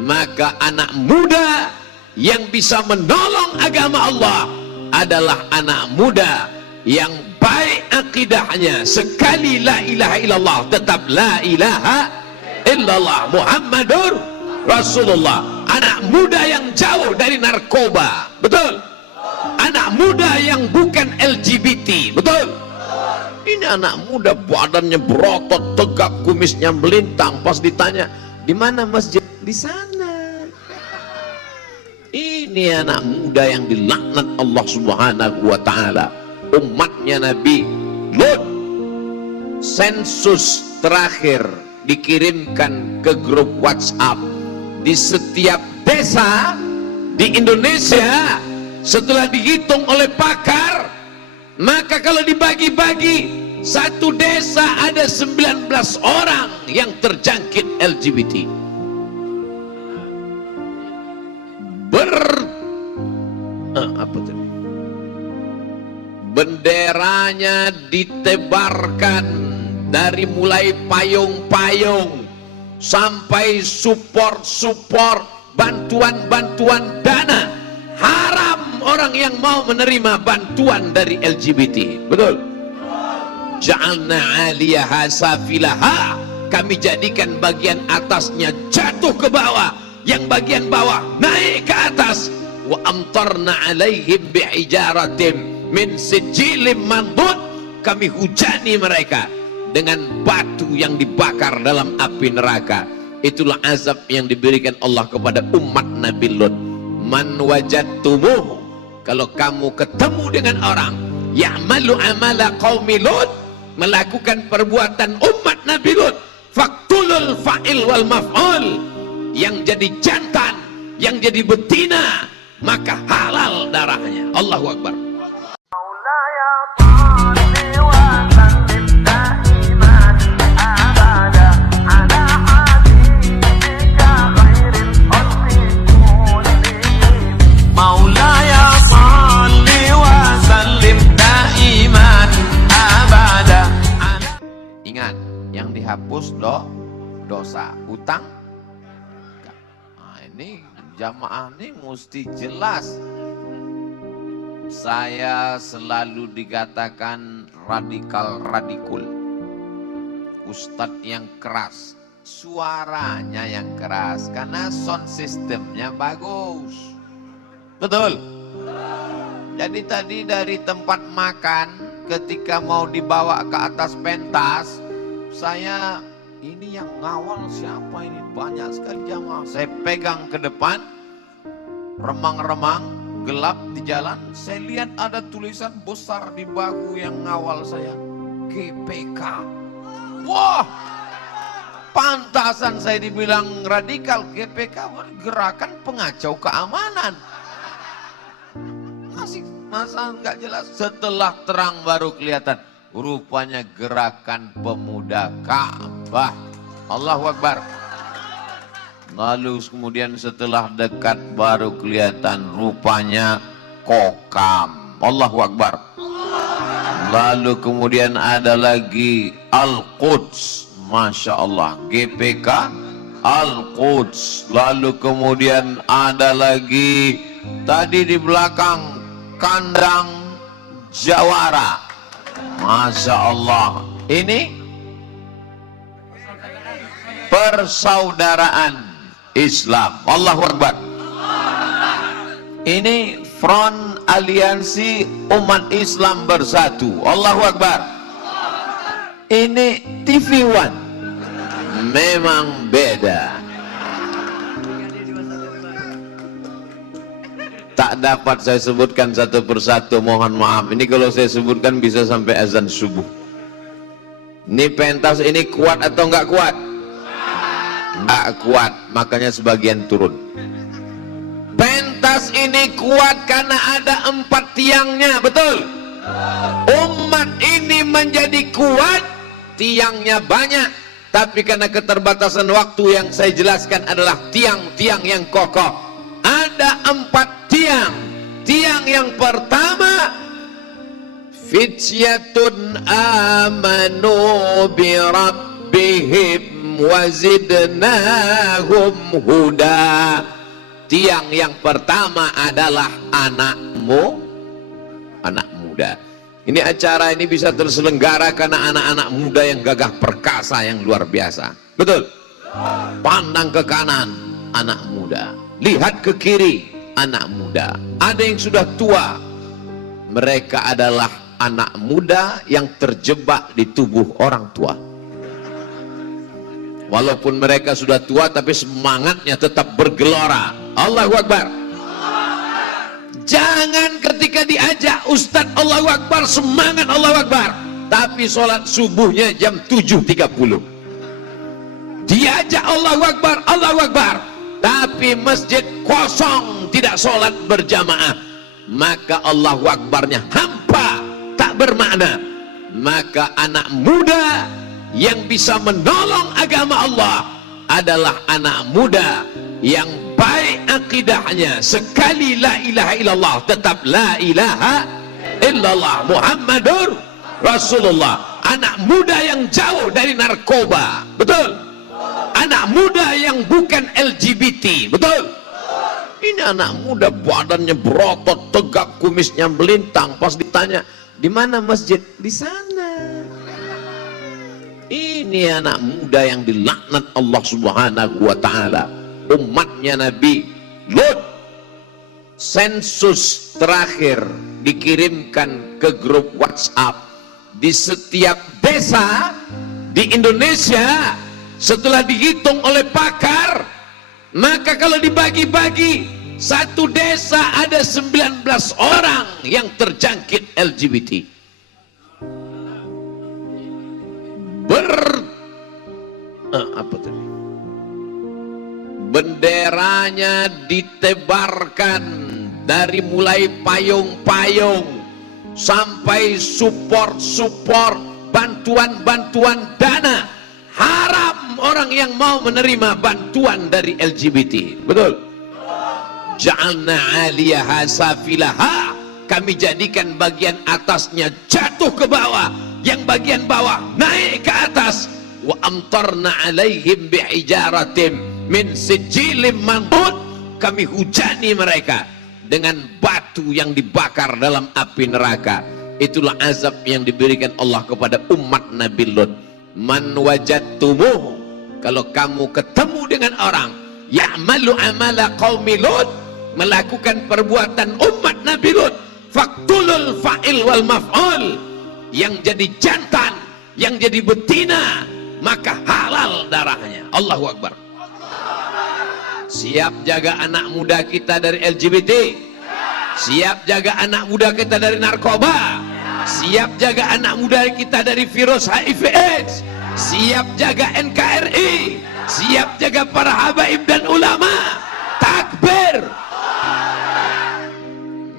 maka anak muda yang bisa menolong agama Allah adalah anak muda yang baik akidahnya. Sekali la ilaha illallah tetap la ilaha illallah Muhammadur Rasulullah. Anak muda yang jauh dari narkoba, betul. Anak muda yang bukan LGBT, betul. Ini anak muda badannya berotot, tegap, kumisnya melintang. Pas ditanya, di mana masjid? Di sana. Ini anak muda yang dilaknat Allah Subhanahu wa ta'ala. Umatnya Nabi Lut, sensus terakhir dikirimkan ke grup WhatsApp di setiap desa di Indonesia. Setelah dihitung oleh pakar, maka kalau dibagi-bagi, satu desa ada 19 orang yang terjangkit LGBT. Apa tadi? Benderanya ditebarkan dari mulai payung-payung sampai support-support, bantuan-bantuan dana. Haram orang yang mau menerima bantuan dari LGBT, betul. Ja'alna 'aliyaha safilaha, kami jadikan bagian atasnya jatuh ke bawah, yang bagian bawah naik ke atas. Wa amtarna 'alaihim bi'ijaratin min sijilin mandud, kami hujani mereka dengan batu yang dibakar dalam api neraka. Itulah azab yang diberikan Allah kepada umat Nabi Lut. Man wajadtumuh, kalau kamu ketemu dengan orang ya'malu amala qaumi Lut, melakukan perbuatan umat Nabi Lut, faqtulul fa'il wal maf'ul, yang jadi jantan, yang jadi betina, maka halal darahnya. Allahu Akbar. Ingat, yang dihapus dosa, utang. Nah, ini jamaah ini mesti jelas. Saya selalu dikatakan radikul, ustadz yang keras, suaranya yang keras, karena sound systemnya bagus, betul. Jadi tadi dari tempat makan, ketika mau dibawa ke atas pentas, saya ini yang ngawal siapa ini, banyak sekali jamaah. Saya pegang ke depan, remang-remang, gelap di jalan, saya lihat ada tulisan besar di bahu yang ngawal saya, GPK. Wah, pantasan saya dibilang radikal. GPK gerakan pengacau keamanan. Masa nggak jelas? Setelah terang baru kelihatan, rupanya gerakan pemuda Ka'bah. Allahu Akbar. Lalu kemudian setelah dekat baru kelihatan, rupanya Kokam. Allahu Akbar. Lalu kemudian ada lagi Al-Quds, Masya Allah, GPK Al-Quds. Lalu kemudian ada lagi tadi di belakang Kandang Jawara, Masya Allah. Ini persaudaraan Islam. Allahu Akbar. Ini Front Aliansi Umat Islam Bersatu. Allahu Akbar. Ini TV One. Memang beda. Tak dapat saya sebutkan satu persatu, mohon maaf. Ini kalau saya sebutkan bisa sampai azan subuh. Ini pentas ini kuat atau enggak kuat? Enggak kuat, makanya sebagian turun. Pentas ini kuat karena ada 4 tiangnya, betul? Umat ini menjadi kuat, tiangnya banyak. Tapi karena keterbatasan waktu, yang saya jelaskan adalah tiang-tiang yang kokoh. Ada 4 tiang. Tiang yang pertama, fityatun amanu bi rabbihim wazidnahum huda. Tiang yang pertama adalah anak muda. Ini acara ini bisa terselenggara karena anak-anak muda yang gagah perkasa yang luar biasa. Betul? Pandang ke kanan, anak muda. Lihat ke kiri, anak muda. Ada yang sudah tua. Mereka adalah anak muda yang terjebak di tubuh orang tua. Walaupun mereka sudah tua, tapi semangatnya tetap bergelora. Allahu Akbar. Jangan ketika diajak Ustadz Allahu Akbar, semangat Allahu Akbar, tapi sholat subuhnya jam 7.30. Diajak Allahu Akbar, Allahu Akbar, tapi masjid kosong, tidak sholat berjamaah, maka Allahu Akbarnya hampa, tak bermakna. Maka anak muda yang bisa menolong agama Allah adalah anak muda yang baik akidahnya. Sekali la ilaha illallah tetap la ilaha illallah Muhammadur Rasulullah. Anak muda yang jauh dari narkoba, betul? Anak muda yang bukan LGBT, betul? Ini anak muda badannya berotot, tegap, kumisnya melintang. Pas ditanya, di mana masjid? Di sana. Ini anak muda yang dilaknat Allah Subhanahu wa ta'ala. Umatnya Nabi Lut, sensus terakhir dikirimkan ke grup WhatsApp di setiap desa di Indonesia. Setelah dihitung oleh pakar, maka kalau dibagi-bagi, satu desa ada 19 orang yang terjangkit LGBT. Apa tadi? Benderanya ditebarkan dari mulai payung-payung sampai support-support, bantuan-bantuan dana. Haram orang yang mau menerima bantuan dari LGBT. Betul? Ja'alna 'aliyaha safilaha, kami jadikan bagian atasnya jatuh ke bawah, yang bagian bawah naik ke atas. Wa amtarna 'alaihim bi'ijaratim min sijilim mandud, kami hujani mereka dengan batu yang dibakar dalam api neraka. Itulah azab yang diberikan Allah kepada umat Nabi Lut. Man wajadtumuh, kalau kamu ketemu dengan orang ya'malu amala qaumi Lut, melakukan perbuatan umat Nabi Lut, faqtulul fa'il wal maf'ul, yang jadi jantan, yang jadi betina, maka halal darahnya. Allahu Akbar. Siap jaga anak muda kita dari LGBT, siap jaga anak muda kita dari narkoba, siap jaga anak muda kita dari virus HIV AIDS, siap jaga NKRI, siap jaga para habaib dan ulama. Takbir.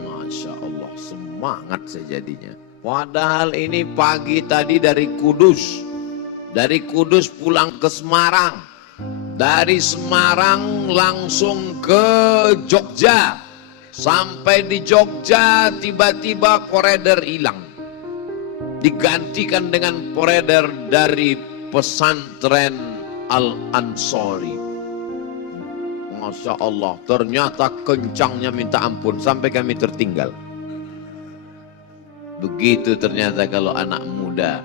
Masya Allah, semangat sejadinya. Padahal ini pagi tadi dari Kudus pulang ke Semarang, dari Semarang langsung ke Jogja. Sampai di Jogja tiba-tiba koridor hilang, digantikan dengan koridor dari pesantren Al-Ansori. Masya Allah, ternyata kencangnya minta ampun sampai kami tertinggal. Begitu ternyata kalau anak muda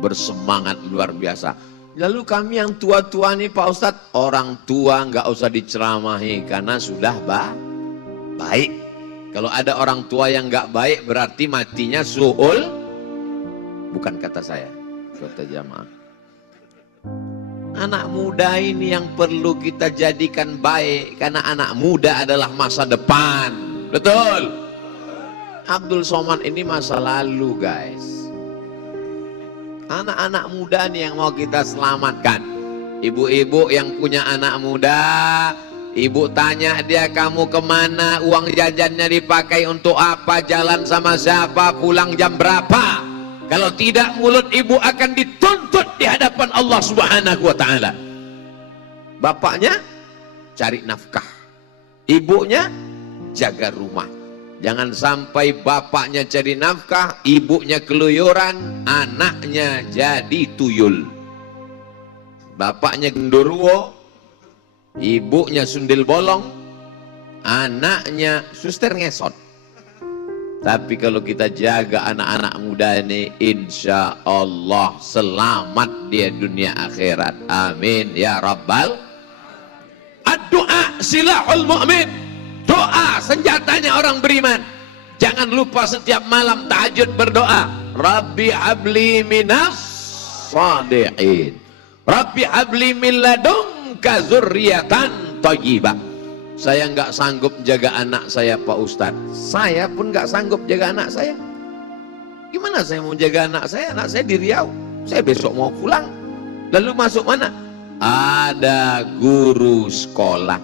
bersemangat luar biasa. Lalu kami yang tua-tua nih Pak Ustadz, orang tua nggak usah diceramahi karena sudah baik. Kalau ada orang tua yang nggak baik berarti matinya su'ul, bukan kata saya, kata jamaah. Anak muda ini yang perlu kita jadikan baik, karena anak muda adalah masa depan. Betul? Abdul Somad ini masa lalu guys. Anak-anak muda nih yang mau kita selamatkan. Ibu-ibu yang punya anak muda, ibu tanya dia, kamu kemana, uang jajannya dipakai untuk apa, jalan sama siapa, pulang jam berapa. Kalau tidak, mulut ibu akan dituntut di hadapan Allah Subhanahu wa ta'ala. Bapaknya cari nafkah, ibunya jaga rumah. Jangan sampai bapaknya cari nafkah, ibunya keluyuran, anaknya jadi tuyul. bapaknya genderuwo, ibunya sundel bolong, anaknya suster ngesot. Tapi kalau kita jaga anak-anak muda ini, insya Allah selamat dia dunia akhirat. Amin ya rabbal. Ad-doa silahul mu'min. Doa senjatanya orang beriman. Jangan lupa setiap malam tahajud berdoa, Rabbi habli minas salihin, Rabbi habli min ladunka dzurriatan thayyibah. Saya nggak sanggup jaga anak saya Pak Ustadz, saya pun nggak sanggup jaga anak saya. Gimana saya mau jaga anak saya? Anak saya di Riau, saya besok mau pulang. Lalu masuk mana? Ada guru sekolah.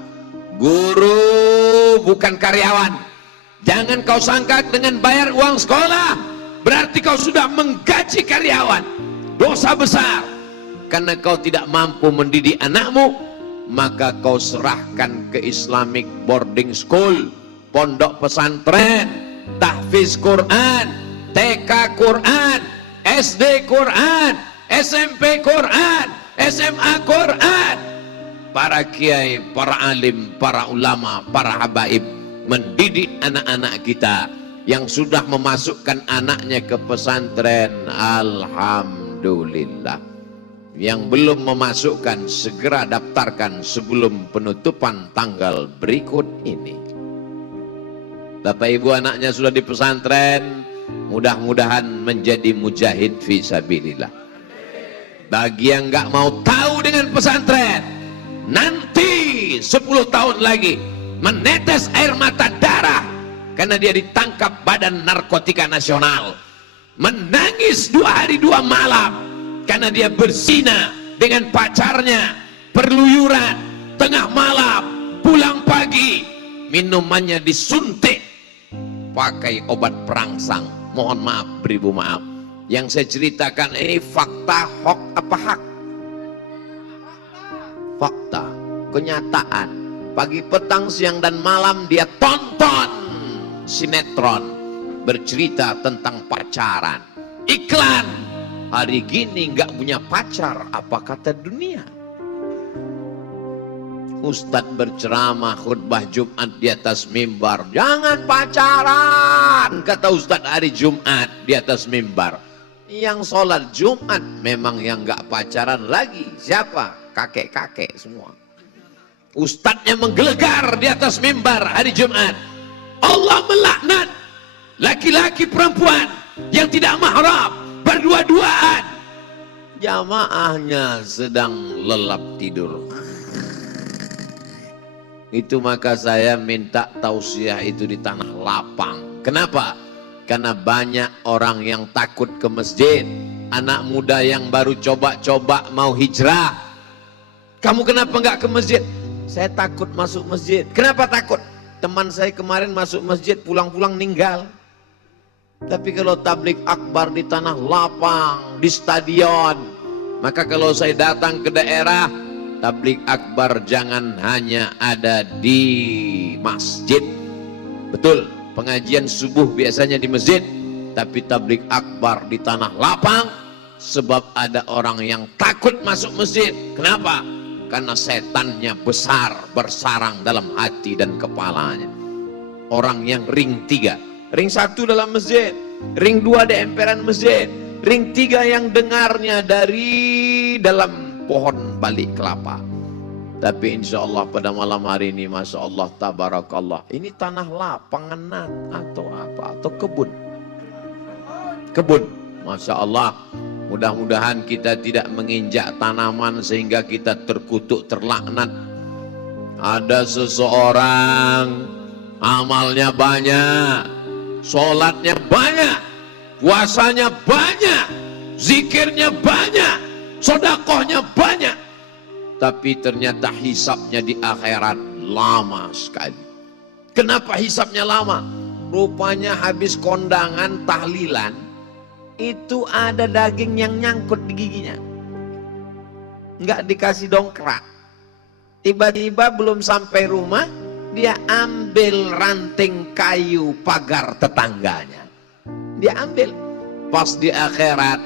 Guru bukan karyawan. Jangan kau sangka dengan bayar uang sekolah berarti kau sudah menggaji karyawan. Dosa besar. Karena kau tidak mampu mendidik anakmu, maka kau serahkan ke Islamic boarding school, pondok pesantren, tahfiz Quran, TK Quran, SD Quran, SMP Quran, SMA Quran. Para kiai, para alim, para ulama, para habaib mendidik anak-anak kita yang sudah memasukkan anaknya ke pesantren, alhamdulillah. Yang belum memasukkan segera daftarkan sebelum penutupan tanggal berikut ini. Bapak ibu anaknya sudah di pesantren, mudah-mudahan menjadi mujahid fi sabilillah. Bagi yang nggak mau tahu dengan pesantren, nanti 10 tahun lagi menetes air mata darah karena dia ditangkap Badan Narkotika Nasional, menangis 2 hari 2 malam karena dia berzina dengan pacarnya, perluyuran, tengah malam, pulang pagi, minumannya disuntik pakai obat perangsang. Mohon maaf, beribu maaf. Yang saya ceritakan ini fakta, hoax apa hak? Fakta, kenyataan. Pagi, petang, siang dan malam dia tonton sinetron bercerita tentang pacaran, iklan. Hari gini nggak punya pacar, apa kata dunia? Ustadz berceramah khutbah Jumat di atas mimbar, jangan pacaran, kata Ustadz hari Jumat di atas mimbar. Yang sholat Jumat memang yang nggak pacaran lagi siapa? Kakek-kakek semua. Ustadznya menggelegar di atas mimbar hari Jumat, Allah melaknat laki-laki perempuan yang tidak mahram berdua-duaan, jamaahnya sedang lelap tidur. Itu maka saya minta tausiah itu di tanah lapang. Kenapa? Karena banyak orang yang takut ke masjid, anak muda yang baru coba-coba mau hijrah. Kamu kenapa nggak ke masjid? Saya takut masuk masjid. Kenapa takut? Teman saya kemarin masuk masjid, pulang-pulang meninggal. Tapi kalau tablik akbar di tanah lapang, di stadion, maka kalau saya datang ke daerah, tablik akbar jangan hanya ada di masjid. Betul, pengajian subuh biasanya di masjid, tapi tablik akbar di tanah lapang. Sebab ada orang yang takut masuk masjid. Kenapa? Karena setannya besar, bersarang dalam hati dan kepalanya. Orang yang ring 3, ring 1 dalam masjid, ring 2 di emperan masjid, ring 3 yang dengarnya dari dalam pohon balik kelapa. Tapi insya Allah pada malam hari ini, masya Allah, tabarakallah, ini tanah lapangan atau apa, atau kebun, masya Allah. Mudah-mudahan kita tidak menginjak tanaman sehingga kita terkutuk, terlaknat. Ada seseorang amalnya banyak, sholatnya banyak, puasanya banyak, zikirnya banyak, sodakohnya banyak, tapi ternyata hisabnya di akhirat lama sekali. Kenapa hisabnya lama? Rupanya habis kondangan tahlilan, itu ada daging yang nyangkut di giginya, nggak dikasih dongkrak. Tiba-tiba belum sampai rumah, dia ambil ranting kayu pagar tetangganya, dia ambil. Pas di akhirat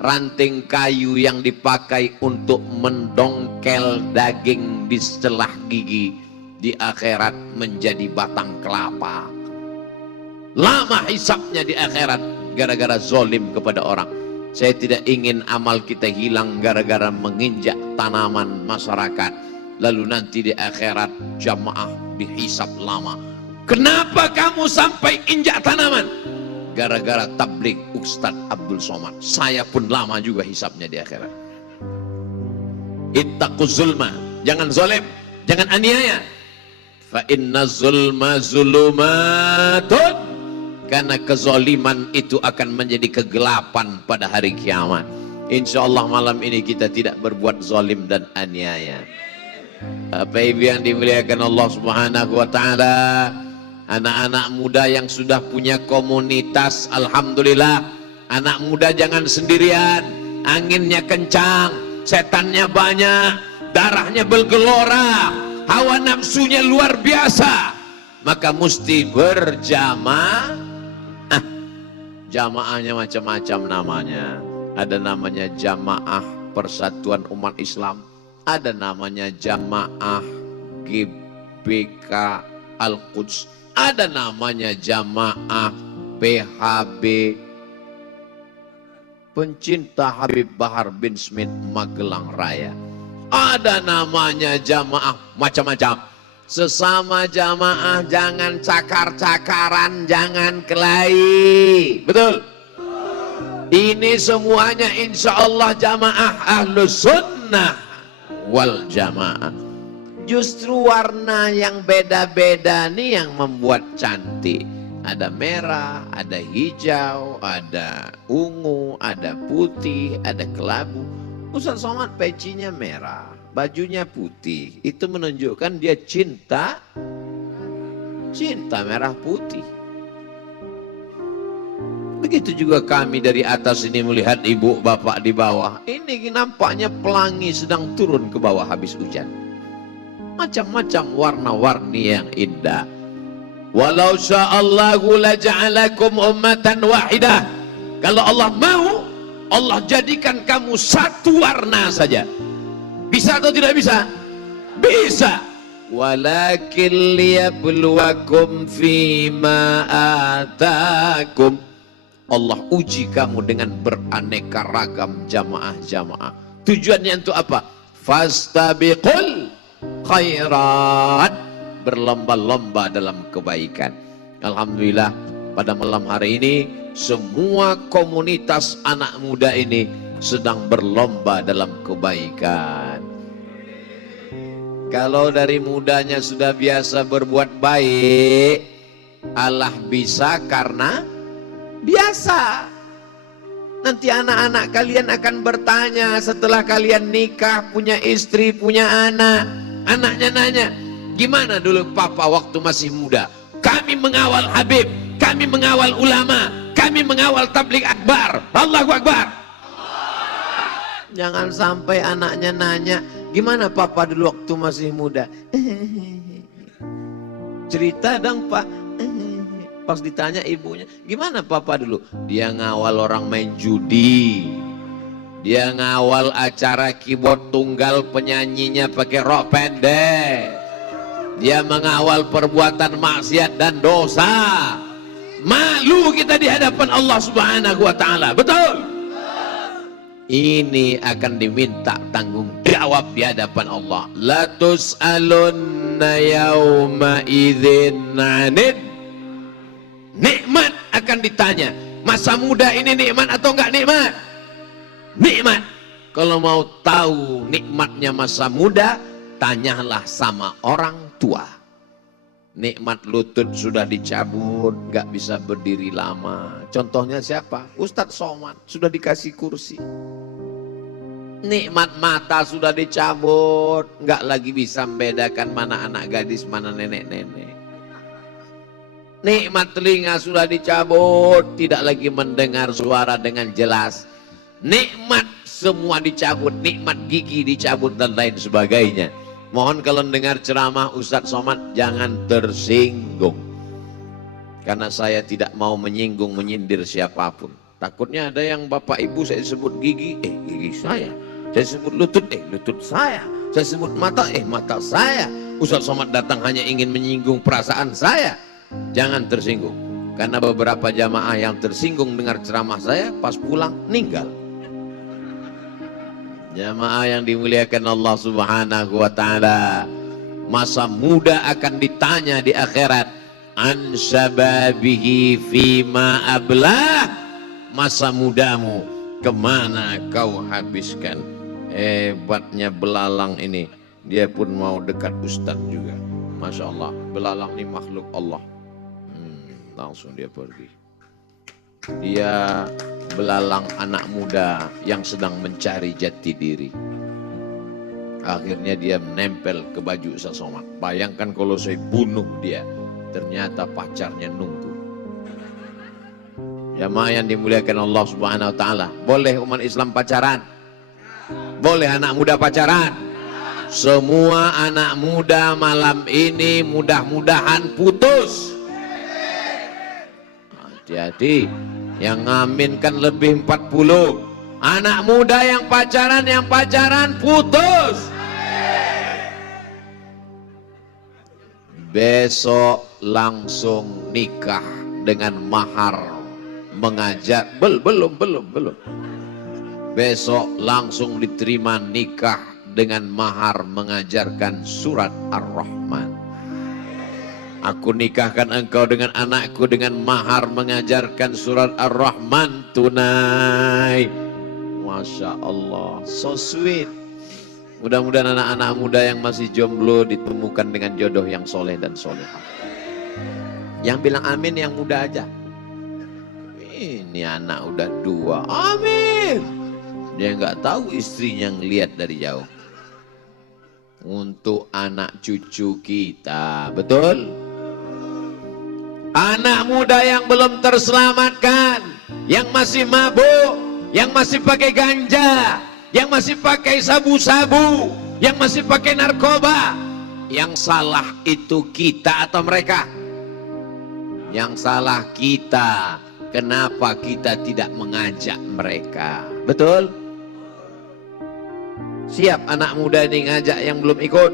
ranting kayu yang dipakai untuk mendongkel daging di celah gigi di akhirat menjadi batang kelapa. Lama hisabnya di akhirat gara-gara zolim kepada orang. Saya tidak ingin amal kita hilang gara-gara menginjak tanaman masyarakat, lalu nanti di akhirat jamaah dihisab lama. Kenapa kamu sampai injak tanaman? Gara-gara tablik Ustadz Abdul Somad. Saya pun lama juga hisabnya di akhirat. Ittaquz zulma, jangan zolim, jangan aniaya. Fa inna zulma zulumatun, karena kezoliman itu akan menjadi kegelapan pada hari kiamat. Insya Allah malam ini kita tidak berbuat zolim dan aniaya. Bapak Ibu yang dimuliakan Allah Subhanahu wa Ta'ala, anak-anak muda yang sudah punya komunitas, alhamdulillah. Anak muda jangan sendirian, anginnya kencang, setannya banyak, darahnya bergelora, hawa nafsunya luar biasa, maka mesti berjamaah. Jamaahnya macam-macam namanya. Ada namanya Jamaah Persatuan Umat Islam, ada namanya Jamaah GBK Al-Quds, ada namanya Jamaah PHB Pencinta Habib Bahar bin Smith Magelang Raya, ada namanya jamaah macam-macam. Sesama jamaah jangan cakar-cakaran, jangan kelahi. Betul? Ini semuanya insya Allah jamaah Ahlus Sunnah wal Jamaah. Justru warna yang beda-beda nih yang membuat cantik. Ada merah, ada hijau, ada ungu, ada putih, ada kelabu. Ustaz Somad pecinya merah, bajunya putih. Itu menunjukkan dia cinta merah putih. Begitu juga kami dari atas ini melihat ibu bapak di bawah. Ini nampaknya pelangi sedang turun ke bawah habis hujan. Macam-macam warna-warni yang indah. Walau sya'allahu laja'alakum ummatan wahidah. Kalau Allah mau, Allah jadikan kamu satu warna saja. Bisa atau tidak bisa? Bisa. Walakin liyabluwakum fima atakum. Allah uji kamu dengan beraneka ragam jamaah-jamaah. Tujuannya untuk apa? Fastabiqul khairat. Berlomba-lomba dalam kebaikan. Alhamdulillah pada malam hari ini semua komunitas anak muda ini sedang berlomba dalam kebaikan. Kalau dari mudanya sudah biasa berbuat baik, Allah bisa karena biasa. Nanti anak-anak kalian akan bertanya setelah kalian nikah, punya istri, punya anak. Anaknya nanya, gimana dulu papa waktu masih muda? Kami mengawal Habib, kami mengawal ulama, kami mengawal tabligh akbar. Allahu Akbar. Jangan sampai anaknya nanya, gimana papa dulu waktu masih muda? Cerita dong pak. Pas ditanya ibunya, gimana papa dulu? Dia ngawal orang main judi. Dia ngawal acara keyboard tunggal, penyanyinya pakai rok pendek. Dia mengawal perbuatan maksiat dan dosa. Malu kita di hadapan Allah Subhanahu wa Ta'ala. Betul? Ini akan diminta tanggung jawab di hadapan Allah. La tus'alunna yawma idzin 'anid. Nikmat akan ditanya. Masa muda ini nikmat atau enggak nikmat? Nikmat. Kalau mau tahu nikmatnya masa muda, tanyalah sama orang tua. Nikmat lutut sudah dicabut, nggak bisa berdiri lama. Contohnya siapa? Ustadz Somad sudah dikasih kursi. Nikmat mata sudah dicabut, nggak lagi bisa membedakan mana anak gadis, mana nenek-nenek. Nikmat telinga sudah dicabut, tidak lagi mendengar suara dengan jelas. Nikmat semua dicabut, nikmat gigi dicabut dan lain sebagainya. Mohon kalau dengar ceramah Ustadz Somad jangan tersinggung. Karena saya tidak mau menyinggung, menyindir siapapun. Takutnya ada yang bapak ibu saya sebut gigi, gigi saya. Saya sebut lutut, lutut saya. Saya sebut mata, mata saya. Ustaz Somad datang hanya ingin menyinggung perasaan saya. Jangan tersinggung. Karena beberapa jamaah yang tersinggung dengar ceramah saya, pas pulang meninggal. Jamaah yang dimuliakan Allah Subhanahu wa Ta'ala, masa muda akan ditanya di akhirat, an syababihi fima ablah, masa mudamu kemana kau habiskan? Hebatnya belalang ini, dia pun mau dekat Ustadz juga. Masya Allah, belalang ini makhluk Allah. Langsung dia pergi. Dia belalang anak muda yang sedang mencari jati diri. Akhirnya dia menempel ke baju Ustaz Somad. Bayangkan kalau saya bunuh dia, ternyata pacarnya nunggu. Jamaah yang dimuliakan Allah Subhanahu wa Ta'ala, boleh umat Islam pacaran? Boleh anak muda pacaran? Semua anak muda malam ini mudah-mudahan putus. Hati-hati, yang ngaminkan lebih 40. Anak muda yang pacaran putus. Besok langsung nikah dengan mahar mengajar. Belum. Besok langsung diterima nikah dengan mahar mengajarkan surat Ar-Rahman. Aku nikahkan engkau dengan anakku dengan mahar mengajarkan surat Ar-Rahman tunai. Masya Allah, so sweet. Mudah-mudahan anak-anak muda yang masih jomblo ditemukan dengan jodoh yang soleh dan solehah. Yang bilang amin yang muda aja. Ini anak udah 2, amin. Dia nggak tahu istrinya ngelihat dari jauh. Untuk anak cucu kita, betul? Anak muda yang belum terselamatkan, yang masih mabuk, yang masih pakai ganja, yang masih pakai sabu-sabu, yang masih pakai narkoba. Yang salah itu kita atau mereka? Yang salah kita. Kenapa kita tidak mengajak mereka? Betul? Siap anak muda ini ngajak yang belum ikut?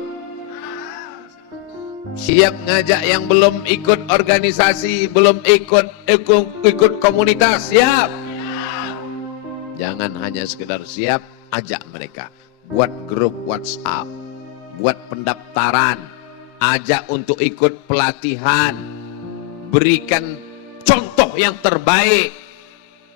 Siap ngajak yang belum ikut organisasi, belum ikut komunitas? Siap? Jangan hanya sekedar siap, ajak mereka. Buat grup WhatsApp, buat pendaftaran, ajak untuk ikut pelatihan, berikan contoh yang terbaik.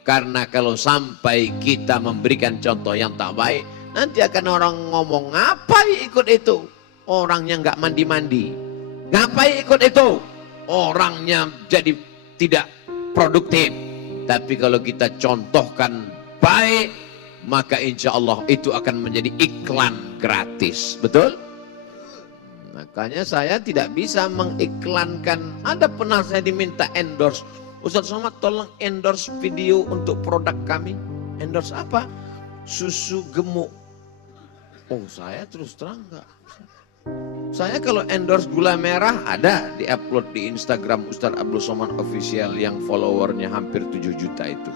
Karena kalau sampai kita memberikan contoh yang tak baik, nanti akan orang ngomong, ngapain ikut itu? Orangnya nggak mandi-mandi. Ngapain ikut itu? Orangnya jadi tidak produktif. Tapi kalau kita contohkan baik, maka insya Allah itu akan menjadi iklan gratis. Betul? Makanya saya tidak bisa mengiklankan. Ada pernah saya diminta endorse. Ustaz Somad tolong endorse video untuk produk kami. Endorse apa? Susu gemuk. Oh, saya terus terang enggak. Saya kalau endorse gula merah ada di-upload di Instagram Ustaz Abdul Somad Official yang followernya hampir 7 juta itu.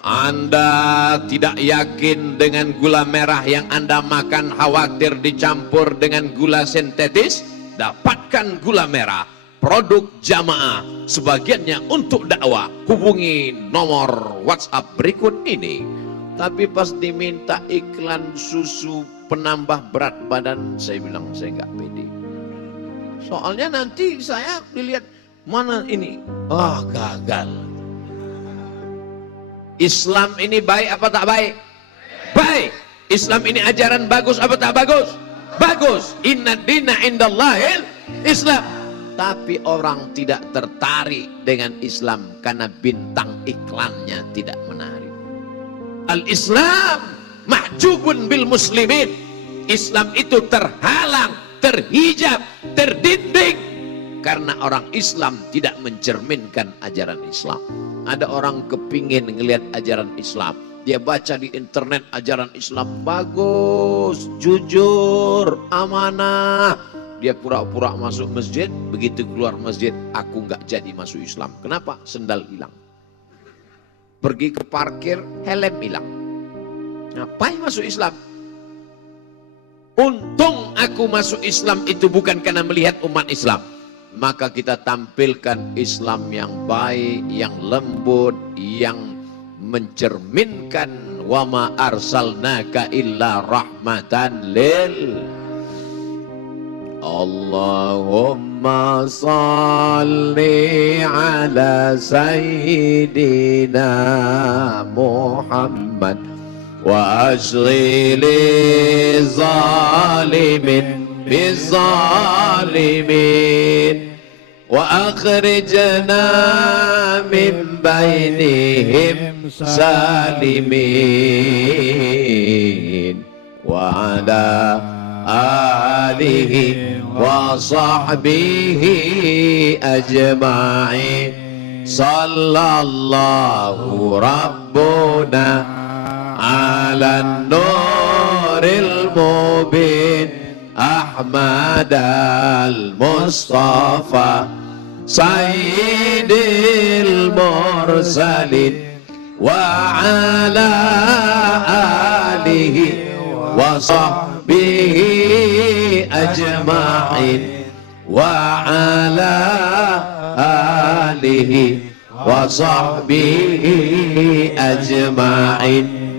Anda tidak yakin dengan gula merah yang Anda makan, khawatir dicampur dengan gula sintetis? Dapatkan gula merah, produk jamaah, sebagiannya untuk dakwah. Hubungi nomor WhatsApp berikut ini. Tapi pas diminta iklan susu penambah berat badan, saya bilang saya nggak pede. Soalnya nanti saya dilihat mana ini, gagal. Islam ini baik apa tak baik? Baik. Islam ini ajaran bagus apa tak bagus? Bagus. Inna dina indallahil Islam. Tapi orang tidak tertarik dengan Islam karena bintang iklannya tidak menarik. Al-Islam mahjubun bil muslimin. Islam itu terhalang, terhijab, terdinding karena orang Islam tidak mencerminkan ajaran Islam. Ada orang kepingin ngelihat ajaran Islam, dia baca di internet ajaran Islam bagus, jujur, amanah. Dia pura-pura masuk masjid, begitu keluar masjid, aku nggak jadi masuk Islam. Kenapa? Sendal hilang. pergi ke parkir, helm hilang. Ngapain masuk Islam? Untung aku masuk Islam itu bukan karena melihat umat Islam. Maka kita tampilkan Islam yang baik, yang lembut, yang mencerminkan wa ma arsalnaka illa rahmatan lil. Allahumma salli ala sayyidina Muhammad wa ashghili zalimin bizalimin wa akhrijna min bainihim salimin wa ala alihi wa sahbihi ajma'in. Sallallahu rabbuna ala nuril mubin Ahmad al-Mustafa Sayyidil mursalin wa ala alihi wa sahbihi ajma'in wa ala alihi wa sahbihi ajma'in.